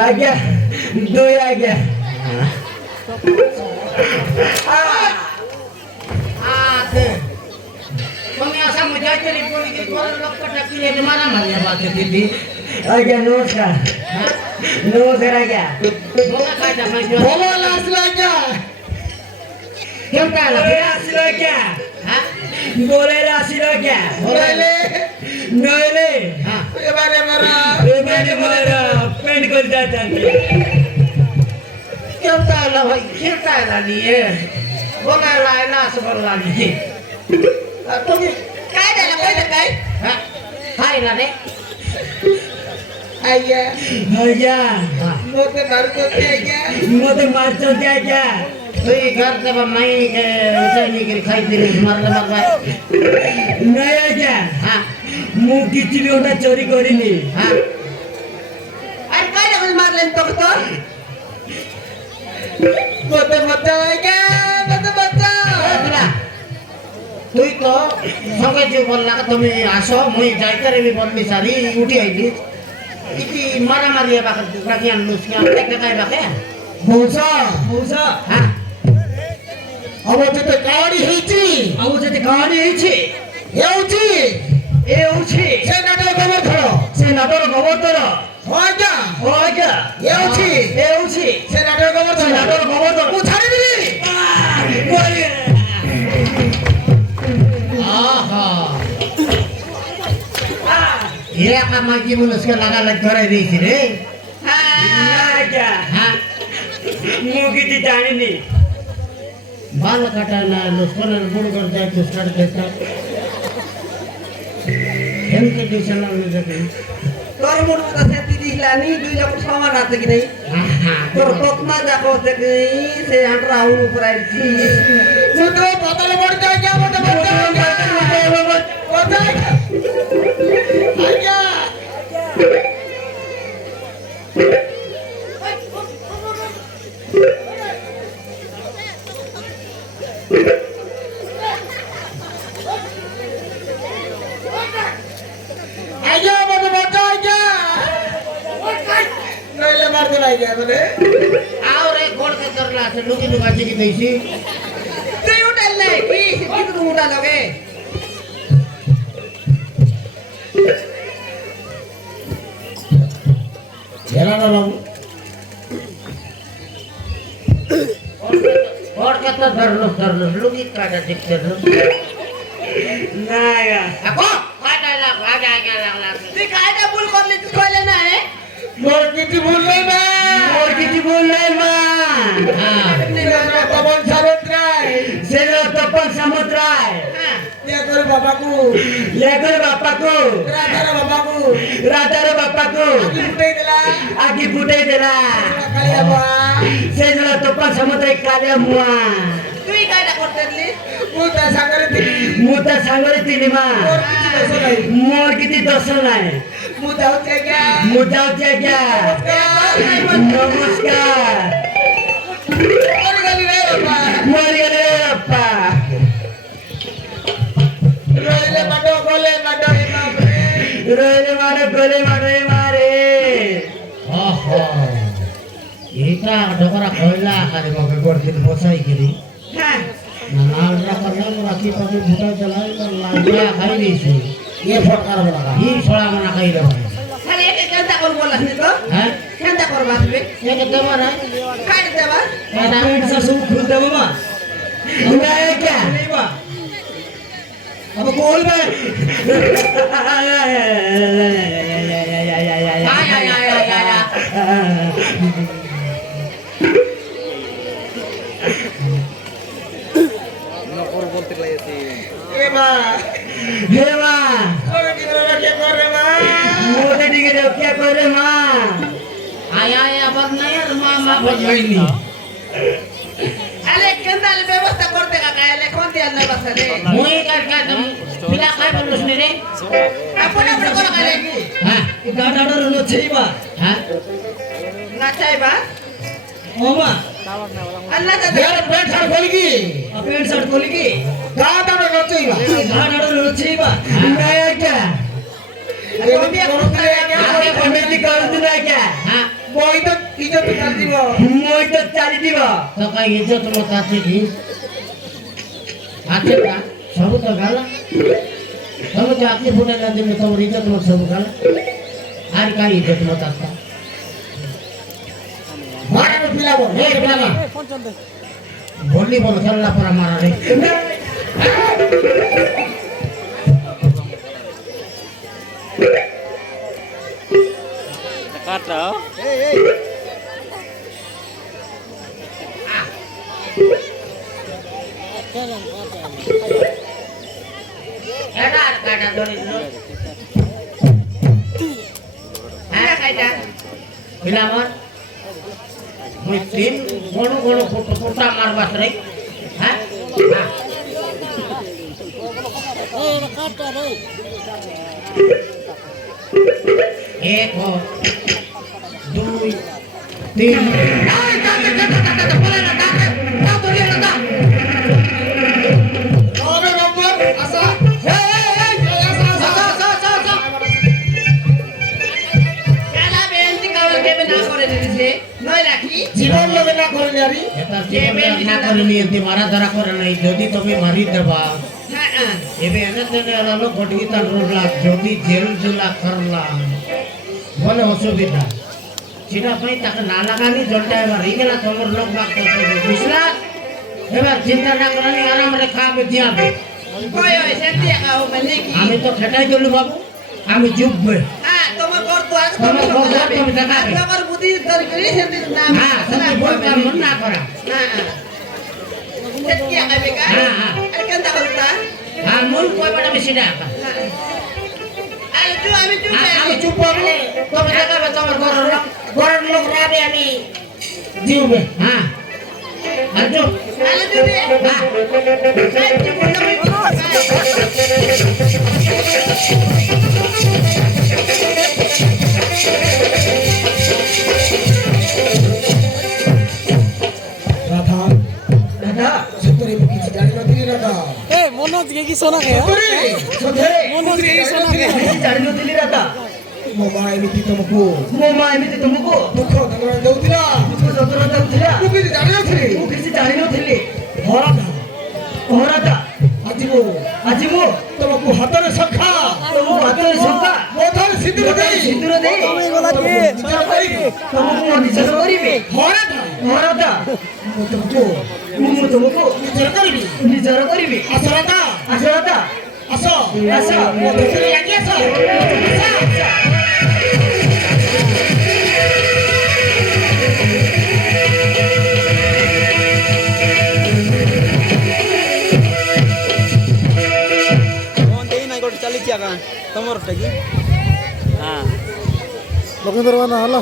आज्ञा दो आज्ञा तुम्ही असा मजा तरी पोरगी कोण लोक टाकली आहे मला म्हणल्या बाकी दिली आज्ञा नमस्कार नमस्कार आज्ञा बोला काय टाकायचं बोला असला क्या केवढा आला असला क्या हा बोलायला असला क्या बोलायले नोले हा ए बारे मारा पेंट कर जाता केवढा आला भाई केवढा आला नाही बोलायला आला असं बोलला नाही तुम्ही काय द्यायला पाहिजे काय हा काय ना रे आज्ञा आज्ञा मोते मारतो क्या क्या तुझी घर जब नाही उचलली की खायची रे मारलं मग काय नाही आज्ञा हा मुंह किती लोटा चोरी करीली हा अरे काय लागल मारले तो मत आज्ञा मत তুই তো সঙ্গে যে বললা তুমি আসো মুই যাইতে রে বললি সারি উঠি আইলি ইতি মারামারি বাকি আনলুস কি আমরা একটা কাই বাকে মৌসা হ্যাঁ আমার যেতে গাড়ি হয়েছি এউছি সে নাটক খবর ধর আজ্ঞা এউছি সে নাটক খবর ধর ছাড়ি দিলি आहा ये कामा की मुनस्के लगा लग करे रही रे आज्ञा हाँ मुंह किती जाणीनी बाल काटाना लुस्कोना गुण कर जाए तो स्टार्ट करता हम के दिशा में जाते তোর মোর কথা সেটি দিলানি দুই লক্ষ সমান আছে কি নাই তোর তকমা দেখো থেকে সে হাঁটরা আউর উপর আইছি মুতো পাতালে পড় যায় क्या মত আজ্ঞা आज्ञा मत आज्ञा नैले मारते नाही क्या बरे और एक गोड़ के करला से लुकी लुकाची की देसी তুই উঠাল নাই কি কি তুমি উঠা লগে এলা না বাবু गोड़ के तो धरलो लुकी काटा दिखते रो नाही ako काटा लागला তুই কায়দা ভুল করলি তুই কইলে না হে मोर किती बोलले ना मोर किती बोललाय मा तपन समुद्राय सेना तपन समुद्राय त्या करे बाबाकू लेकर बापाको राधार बाबाकू आगी फुटे दिला कालिया बा सेना तपन समुद्राय काल्या मुआ তুই কায়দা করতেলি मुता सांगरे तिली मा मोर किती दोष नाही मुदावते क्या मुदावते क्या नमस्कार और गली रे बाबा मर गेले अप्पा रोले माडो गोले माडो रोले मारे गोले मारे मारे ओहो इटा डोकरा खोइला खाली मगे गोरती बसाई गेली হ্যাঁ नाल रखला राखी पके भुटा चलाई तो लागिया खाई दिसी ये फटकार बना ही छोड़ा मना खाई रे খালি একে কেনটা করব বলাস নি তো हैं কেনটা করবা তুমি ये के मरा কাট দেবা पेट से सब खुल दे बाबा उड़ाए क्या नहीं बा अब बोल बे ए बा हे मा और किधर क्या कर रे बा मोटे दिखे दे क्या करे मा आया आया बग नहीं है मामा बजवाईनी আরে কেনদালে ব্যবস্থা করতে কাকা এলে কোন দিয়া না বসলে मुई का तुम पिला काय बोलुस ने रे আপন আপন কোন কালে কি हां गाडा डर छई बा हां না চাইবা ओमा আল্লাহ দাদা यार पेट सार खोल की पेट शर्ट खोली की गाडा डर छई बा गाडा डर छई बा मैं क्या ये बिया करो क्या आगे पंडित जी कर दूंगा क्या हां মই তো ইজ্জত চাল দিব মই তো চালি দিব তো কাই ইজ্জত মত আছে কি আছে না সব তো গালা তুমি তো আপনি ফুটে না দিলে তোমার ইজ্জত মত সব গালা আর কাই ইজ্জত মত আছে মারানো পিলাবো হে পিলাবা বললি বল খেলা পরা মারা রে কাটা এটা কাটা ধরে দিল হ্যাঁ কাইটা পিলাবো মুই তিন গণু গণু ফোটা মারবাস রে হ্যাঁ एक हो दुई तीन আরে নম্বর আসা জীবন লগে না করে যাবি এটা জীবন না করে নিয়ে মারা ধরা করে নাই যদি তুমি মারি দেবা এবে এনে তেনে এলো ঘটকি তার রোলা যদি জেল জুলা করলা বলে অসুবিধা সেটা পাই তাকে না লাগানি জলটা এবার এইগুলা তোমার লোক বাক্য বুঝলা এবার চিন্তা না করানি আরামে খাবে দিয়াবে আমি তো খেটাই গেলু বাবু আমি জুববে তোমার ঘর তো আজ তোমার ঘর তো তুমি দেখাবে তোমার বুদ্ধি ধরে করে সেদিন নাম হ্যাঁ তুমি বলতে মন না করা হ্যাঁ মূল কয়টা বেশি টাকা আমি চুপ করবো তুমি দেখাবে তোমার ঘরের লোক রাবে আমি দিবে হ্যাঁ আর চুপ রাধা দাদা সত্যি কিছু জানি না দিলি রাধা এ মনোজ কে কি সোনা কে সত্যি মনোজ কে কি সোনা কে ଜାଣି ନଥିଲି ଦାଦା ମୋମା ଏମିତି ତମକୁ ମୋ ମା ଏମିତି ତୁମକୁ ଦୁଃଖ ଦଣ୍ଡନା ଦେଉଥିଲା ଯନ୍ତ୍ରଣା ଦେଉଥିଲା ମୁଁ କିଛି ଜାଣିନଥିଲି ମୁଁ କିଛି ଜାଣିନଥିଲି ରାଧା ହଁ ଦାଦା ଆଜି ମୁଁ ତମକୁ ହାତରେ ଶଙ୍ଖା ତମ ହାତରେ ଶଙ୍ଖା ମୋଥରେ ସିନ୍ଦୁର ଦେଇ ସିନ୍ଦୁର ଦେଇ ନିଜର କରିବି ତମକୁ ମୋ ନିଜର କରିବି ହଁ ରାଧା ହଁ ଦାଦା ମୁଁ ତମକୁ ମୁଁ ତୁମକୁ ନିଜର କରିବି ନିଜର କରିବି ଆସ ରାଧା ଆସ ଦାଦା ଆସ ଆସ ମୋ ଦେଶରେ ଲାଗି ଆସ ଚାଲିଛି ଆକା ତମର ଟା କି ହଁ ଲକ୍ଷ୍ମୀ ଦରବାର ହେଲା